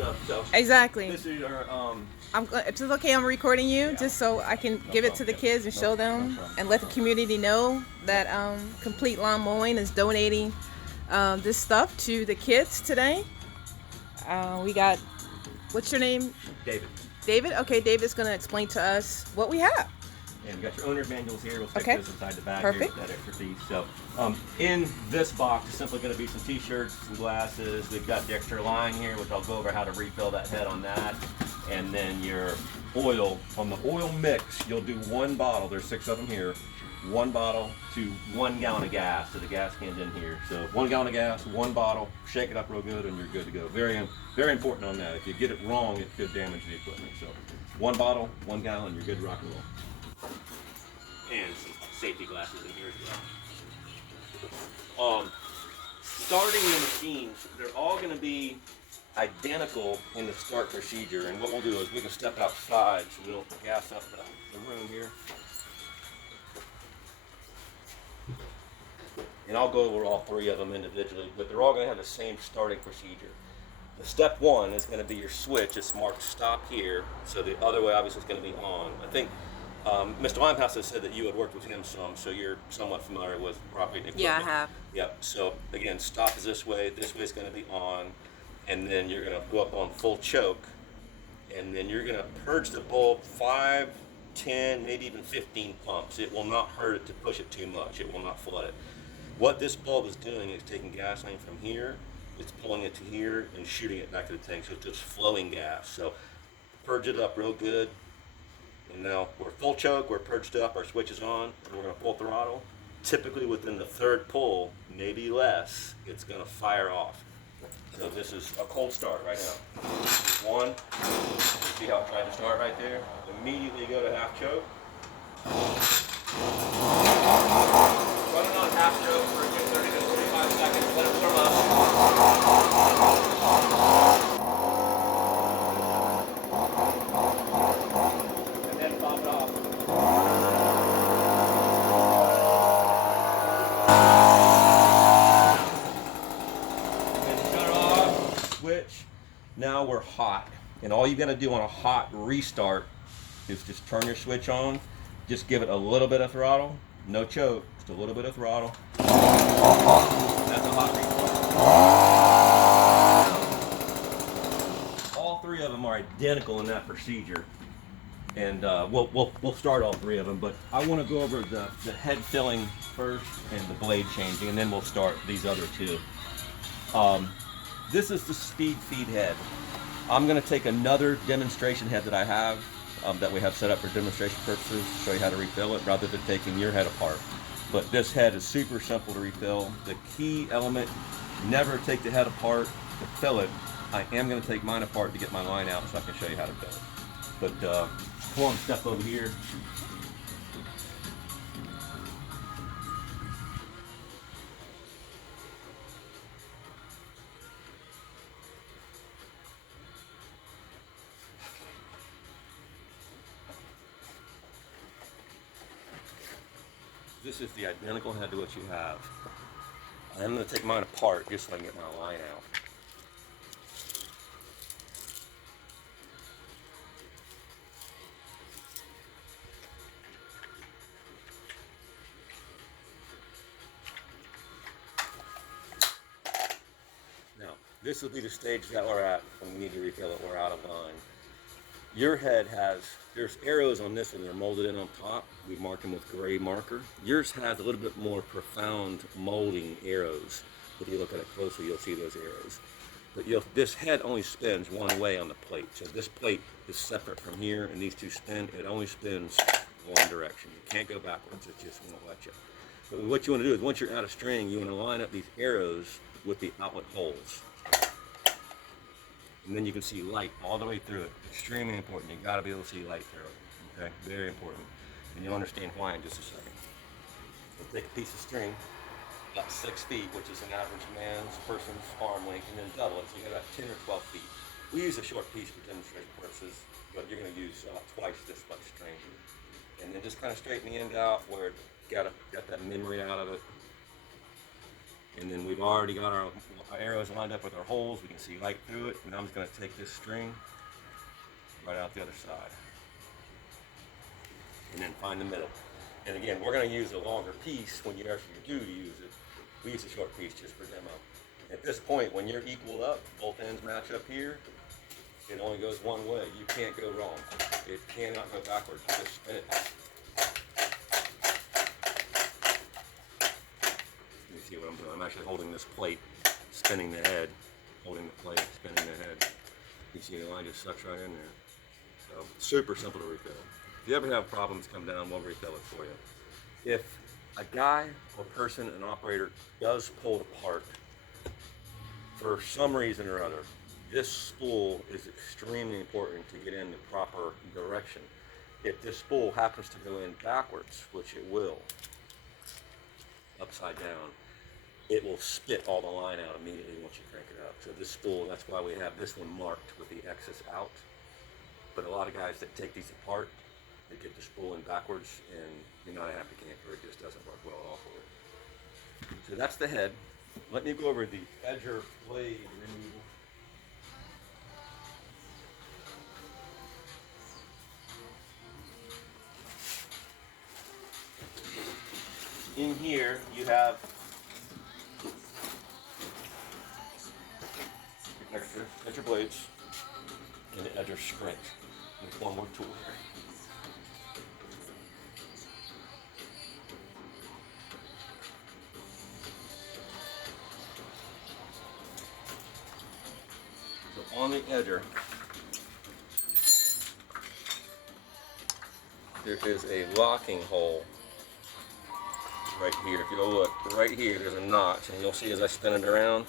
stuff. So Exactly. this is our If it's okay, I'm recording you yeah, just so I can no give it to problem. the Yep, kids and no, show no them problem. and let the community know that Complete Lawn Mowing is donating this stuff to the kids today. We got, what's your name? David. David? Okay, David's going to explain to us what we have. And we got your owner's manuals here. We'll stick Okay. this inside the bag Perfect. here with that extra piece. So in this box is simply going to be some t-shirts, some glasses. We've got the extra line here, which I'll go over how to refill that head on that. And then your oil. On the oil mix, you'll do one bottle. There's 6 of them here. One bottle to 1 gallon of gas. So the gas can's in here. So 1 gallon of gas, 1 bottle. Shake it up real good, and you're good to go. Very important on that. If you get it wrong, it could damage the equipment. So 1 bottle, 1 gallon, you're good to rock and roll. And some safety glasses in here as well. Starting the machines, they're all going to be identical in the start procedure. And what we'll do is we can step outside, so we'll gas up the room here. And I'll go over all 3 of them individually, but they're all going to have the same starting procedure. The step 1 is going to be your switch. It's marked stop here, so the other way obviously is going to be on. I think Mr. Limehouse has said that you had worked with him some, so you're somewhat familiar with property and equipment. Yeah, I have. Yep. So again, stop is this way is going to be on, and then you're going to go up on full choke, and then you're going to purge the bulb 5, 10, maybe even 15 pumps. It will not hurt it to push it too much. It will not flood it. What this bulb is doing is taking gasoline from here, it's pulling it to here and shooting it back to the tank, so it's just flowing gas. So purge it up real good. And now we're full choke, we're purged up, our switch is on, and we're going to pull throttle. Typically within the 3rd pull, maybe less, it's going to fire off. So this is a cold start right now. This is 1. See how it tried to start right there? Immediately go to half choke. Run it on half choke for a good 30 to 45 seconds, let it warm up. And then pop it off. And then shut it off, switch. Now we're hot. And all you got to do on a hot restart is just turn your switch on, just give it a little bit of throttle, no choke, just a little bit of throttle. That's a hot restart. All 3 of them are identical in that procedure. And we'll start all 3 of them, but I want to go over the head filling first and the blade changing, and then we'll start these other 2. This is the speed feed head. I'm going to take another demonstration head that I have that we have set up for demonstration purposes to show you how to refill it rather than taking your head apart. But this head is super simple to refill. The key element, never take the head apart to fill it. I am going to take mine apart to get my line out so I can show you how to fill it. But come on, step over here. This is the identical head to what you have. I'm going to take mine apart just so I can get my line out. Now, this will be the stage that we're at when we need to refill it. We're out of line. Your head there's arrows on this one that are molded in on top. We mark them with gray marker. Yours has a little bit more profound molding arrows. If you look at it closely, you'll see those arrows. But this head only spins one way on the plate. So this plate is separate from here, and these 2 spin. It only spins one direction. You can't go backwards. It just won't let you. But what you want to do is once you're out of string, you want to line up these arrows with the outlet holes. And then you can see light all the way through it. Extremely important. You got to be able to see light through it. Okay, very important. And you'll understand why in just a second. We'll take a piece of string, about 6 feet, which is an average person's arm length, and then double it. So you have about 10 or 12 feet. We use a short piece for demonstration purposes, but you're going to use about twice this much string. And then just kind of straighten the end out where it got that memory out of it. And then we've already got our arrows lined up with our holes. We can see light through it. And I'm just going to take this string right out the other side. And then find the middle. And again, we're going to use a longer piece when you actually do use it. We use a short piece just for demo. At this point, when you're equal up, both ends match up here, it only goes one way. You can't go wrong. It cannot go backwards. Just spin it. You see what I'm doing? I'm actually holding this plate, spinning the head, holding the plate, spinning the head. You see the line just sucks right in there. So super simple to refill. If you ever have problems, come down, we'll refill it for you. If a guy or person, an operator, does pull it apart, for some reason or other, this spool is extremely important to get in the proper direction. If this spool happens to go in backwards, which it will, upside down, it will spit all the line out immediately once you crank it up. So this spool, that's why we have this one marked with the excess out. But a lot of guys that take these apart, they get the spool in backwards, and you're not a happy camper. It just doesn't work well at all for it. So that's the head. Let me go over the edger blade removal. In here, you have your edger blades and the edger scrunch. There's one more tool here. On the edger, there is a locking hole right here. If you'll look, right here there's a notch, and you'll see as I spin it around,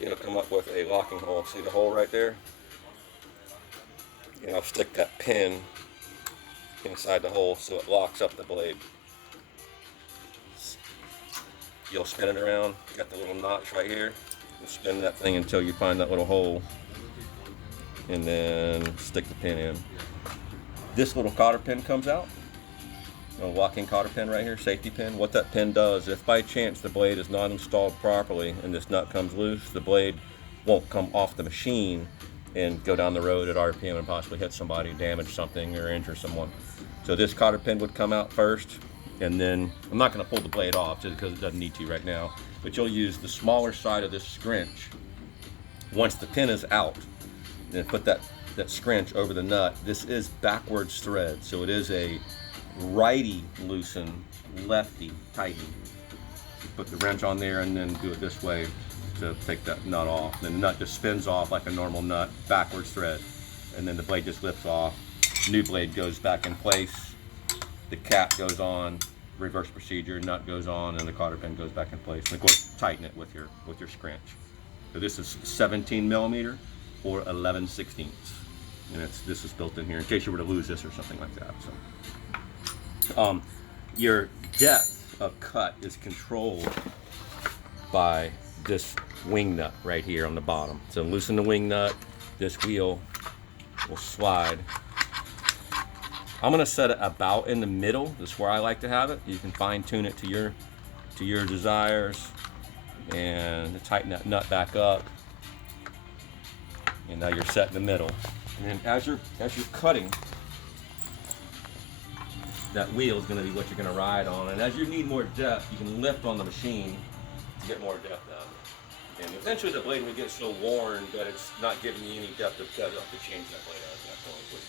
it'll come up with a locking hole. See the hole right there? And I'll stick that pin inside the hole so it locks up the blade. You'll spin it around, got the little notch right here, and spin that thing until you find that little hole, and then stick the pin in. This little cotter pin comes out, a locking cotter pin right here, safety pin. What that pin does, if by chance the blade is not installed properly and this nut comes loose, the blade won't come off the machine and go down the road at RPM and possibly hit somebody, damage something, or injure someone. So this cotter pin would come out first, and then I'm not going to pull the blade off just because it doesn't need to right now, but you'll use the smaller side of this scrunch. Once the pin is out, then put that scrunch over the nut. This is backwards thread, so it is a righty loosen, lefty tighten. Put the wrench on there and then do it this way to take that nut off. Then the nut just spins off like a normal nut, backwards thread, and then the blade just lifts off. New blade goes back in place, the cap goes on, reverse procedure, nut goes on, and the cotter pin goes back in place. And of course, tighten it with your scrunch. So this is 17 millimeter or 11/16, and this is built in here in case you were to lose this or something like that. So, your depth of cut is controlled by this wing nut right here on the bottom. So loosen the wing nut. This wheel will slide. I'm gonna set it about in the middle. That's where I like to have it. You can fine tune it to your desires, and tighten that nut back up. And now you're set in the middle. And then as you're cutting, that wheel is going to be what you're going to ride on. And as you need more depth, you can lift on the machine to get more depth out of it. And eventually the blade will get so worn that it's not giving you any depth of cut, you have to change that blade out at that point. But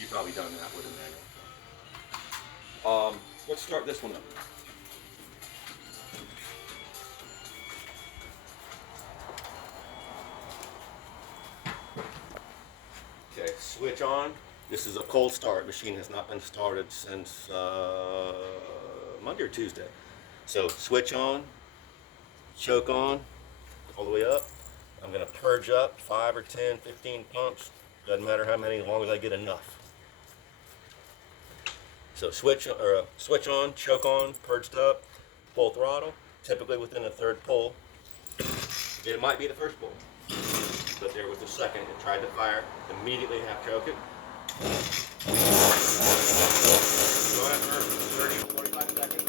you've probably done that with a manual. Let's start this one up. Okay, switch on. This is a cold start. Machine has not been started since Monday or Tuesday. So switch on, choke on, all the way up. I'm gonna purge up 5 or 10, 15 pumps. Doesn't matter how many, as long as I get enough. So switch on, choke on, purged up, full throttle. Typically within the third pull. It might be the first pull, but there was the second. It tried to fire. Immediately have choke it. Go after 30 to 45 seconds.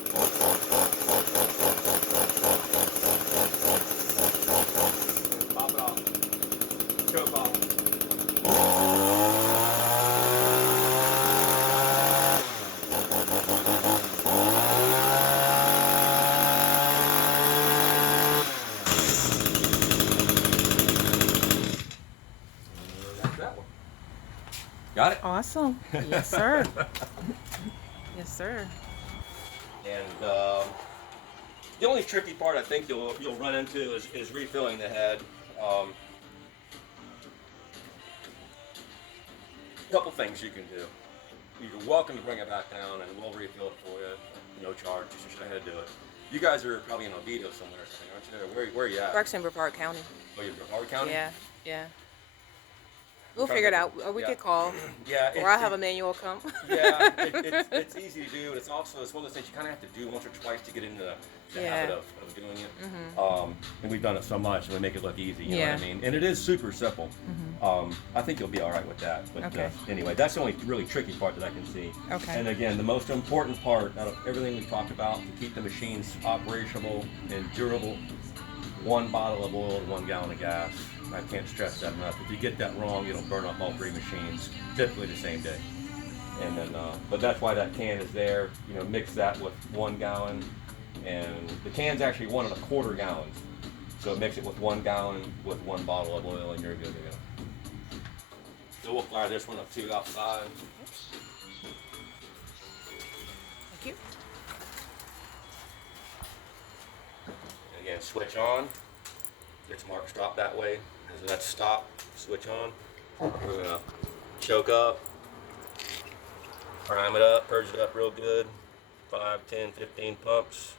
Got it? Awesome. Yes, sir. Yes, sir. And the only tricky part I think you'll run into is refilling the head. A couple things you can do. You're welcome to bring it back down and we'll refill it for you. No charge. Just go ahead and do it. You guys are probably in Oviedo somewhere or something, aren't you? Where are you at? Berks in Brevard County. Oh, you're in Brevard County? Yeah, yeah. We'll figure it out. Or we could call. Yeah. Or I'll have a manual come. Yeah, it's easy to do. It's one of those things you kind of have to do once or twice to get into the habit of doing it. Mm-hmm. And we've done it so much, and we make it look easy. You know Yeah. what I mean? And it is super simple. Mm-hmm. I think you'll be all right with that. But Okay. Anyway, that's the only really tricky part that I can see. Okay. And again, the most important part out of everything we've talked about to keep the machines operational and durable, 1 bottle of oil and 1 gallon of gas. I can't stress that enough. If you get that wrong, it'll burn up all 3 machines, typically the same day. And then, but that's why that can is there. Mix that with 1 gallon, and the can's actually 1 1/4 gallons. So mix it with 1 gallon with 1 bottle of oil, and you're good to go. So we'll fire this one up too outside. Thank you. And again, switch on. It's marked stop that way. So that's stop, switch on. We're gonna choke up, prime it up, purge it up real good. 5, 10, 15 pumps.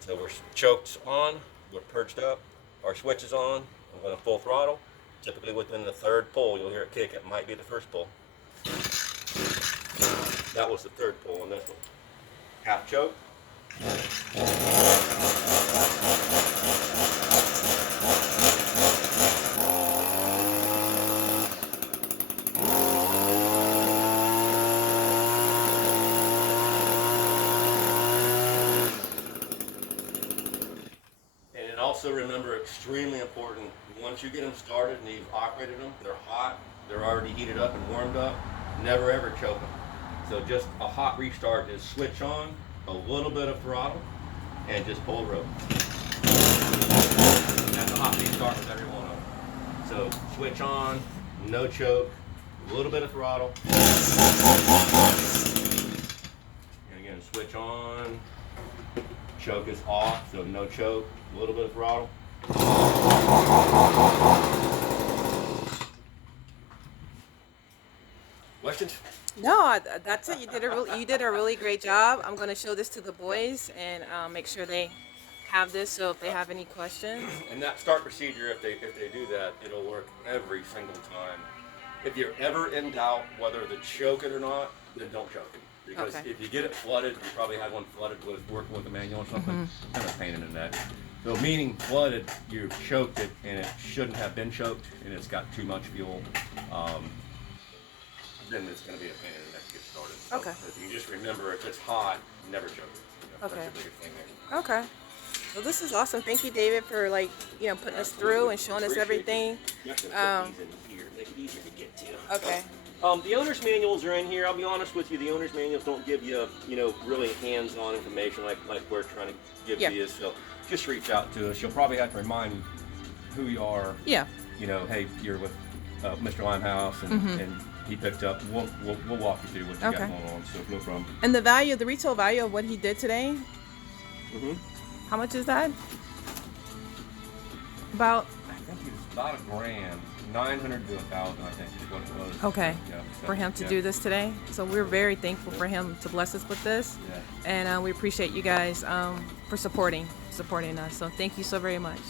So we're choked on, we're purged up, our switch is on, I'm going to full throttle. Typically within the 3rd pull, you'll hear it kick. It might be the 1st pull. That was the 3rd pull on this one. Half choke. Also remember, extremely important, once you get them started and you've operated them, they're hot, they're already heated up and warmed up, never ever choke them. So just a hot restart is switch on, a little bit of throttle, and just pull rope. That's a hot restart with every one of them. So switch on, no choke, a little bit of throttle. And again, switch on, choke is off, so no choke. A little bit of throttle. Questions? No, that's it. You did a really great job. I'm going to show this to the boys and make sure they have this. So if they have any questions. And that start procedure, if they do that, it'll work every single time. If you're ever in doubt whether to choke it or not, then don't choke it. Because if you get it flooded, you probably had one flooded with working with a manual or something. Kind of a pain in the neck. So meaning flooded, you choked it and it shouldn't have been choked and it's got too much fuel. Then it's going to be a pain in the neck to get started. So Okay. if you just remember, if it's hot, never choke it. Okay. That's the biggest thing there. Okay. Well, this is awesome. Thank you, David, for putting us through and showing us everything. You have to put these in here, make it easier to get to. Okay. The owner's manuals are in here. I'll be honest with you, the owner's manuals don't give you, really hands-on information like we're trying to give to you. So just reach out to us. You'll probably have to remind who you are. Yeah. Hey, you're with Mr. Limehouse, and he picked up. We'll walk you through what you got going on. So no problem. And the retail value of what he did today. How much is that? About. I think it was about $1,000, 900 to 1,000. I think is what it was. Okay. Yeah, so, For him to do this today. So we're very thankful for him to bless us with this. Yeah. And we appreciate you guys for supporting us. So thank you so very much.